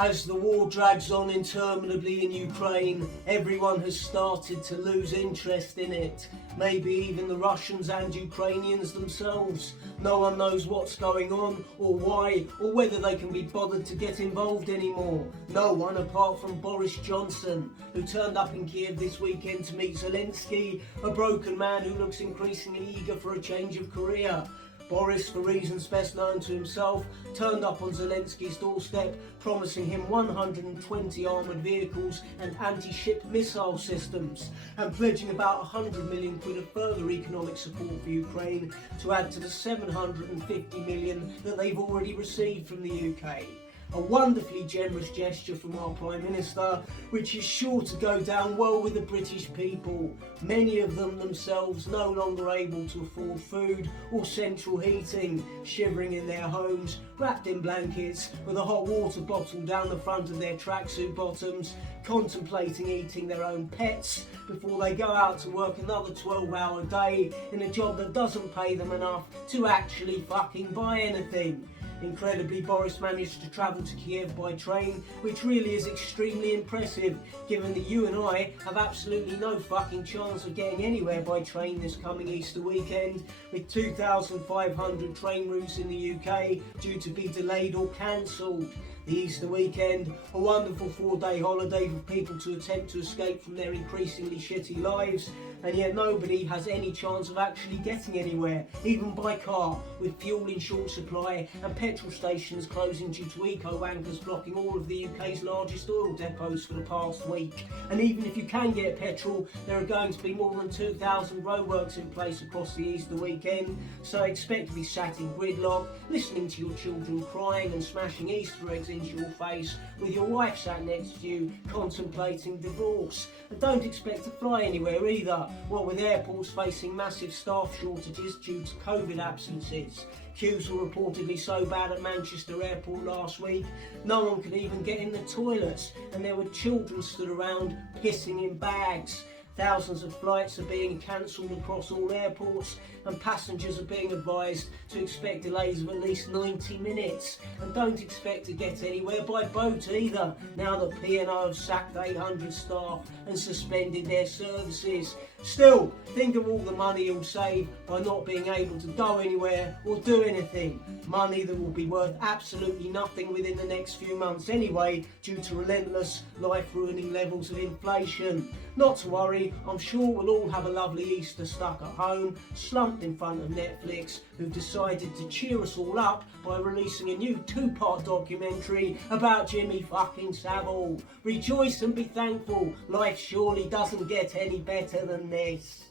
As the war drags on interminably in Ukraine, everyone has started to lose interest in it. Maybe even the Russians and Ukrainians themselves. No one knows what's going on, or why, or whether they can be bothered to get involved anymore. No one apart from Boris Johnson, who turned up in Kiev this weekend to meet Zelensky, a broken man who looks increasingly eager for a change of career. Boris, for reasons best known to himself, turned up on Zelensky's doorstep, promising him 120 armoured vehicles and anti-ship missile systems, and pledging about 100 million quid of further economic support for Ukraine to add to the 750 million that they've already received from the UK. A wonderfully generous gesture from our Prime Minister, which is sure to go down well with the British people, many of them themselves no longer able to afford food or central heating, shivering in their homes, wrapped in blankets, with a hot water bottle down the front of their tracksuit bottoms, contemplating eating their own pets before they go out to work another 12-hour day in a job that doesn't pay them enough to actually fucking buy anything. Incredibly, Boris managed to travel to Kiev by train, which really is extremely impressive, given that you and I have absolutely no fucking chance of getting anywhere by train this coming Easter weekend, with 2,500 train routes in the UK due to be delayed or cancelled. The Easter weekend, a wonderful 4-day holiday for people to attempt to escape from their increasingly shitty lives, and yet nobody has any chance of actually getting anywhere, even by car, with fuel in short supply and petrol stations closing due to eco-wankers blocking all of the UK's largest oil depots for the past week. And even if you can get petrol, there are going to be more than 2,000 roadworks in place across the Easter weekend, so expect to be sat in gridlock, listening to your children crying and smashing Easter eggs into your face, with your wife sat next to you contemplating divorce. And don't expect to fly anywhere either, what with airports facing massive staff shortages due to COVID absences. Queues were reportedly so bad at Manchester Airport last week, no one could even get in the toilets, and there were children stood around pissing in bags. Thousands of flights are being cancelled across all airports, and passengers are being advised to expect delays of at least 90 minutes. And don't expect to get anywhere by boat either, now that P&O have sacked 800 staff and suspended their services. Still, think of all the money you'll save by not being able to go anywhere or do anything. Money that will be worth absolutely nothing within the next few months anyway, due to relentless, life-ruining levels of inflation. Not to worry, I'm sure we'll all have a lovely Easter stuck at home, slumped in front of Netflix, who've decided to cheer us all up by releasing a new 2-part documentary about Jimmy fucking Savile. Rejoice and be thankful, life surely doesn't get any better than this.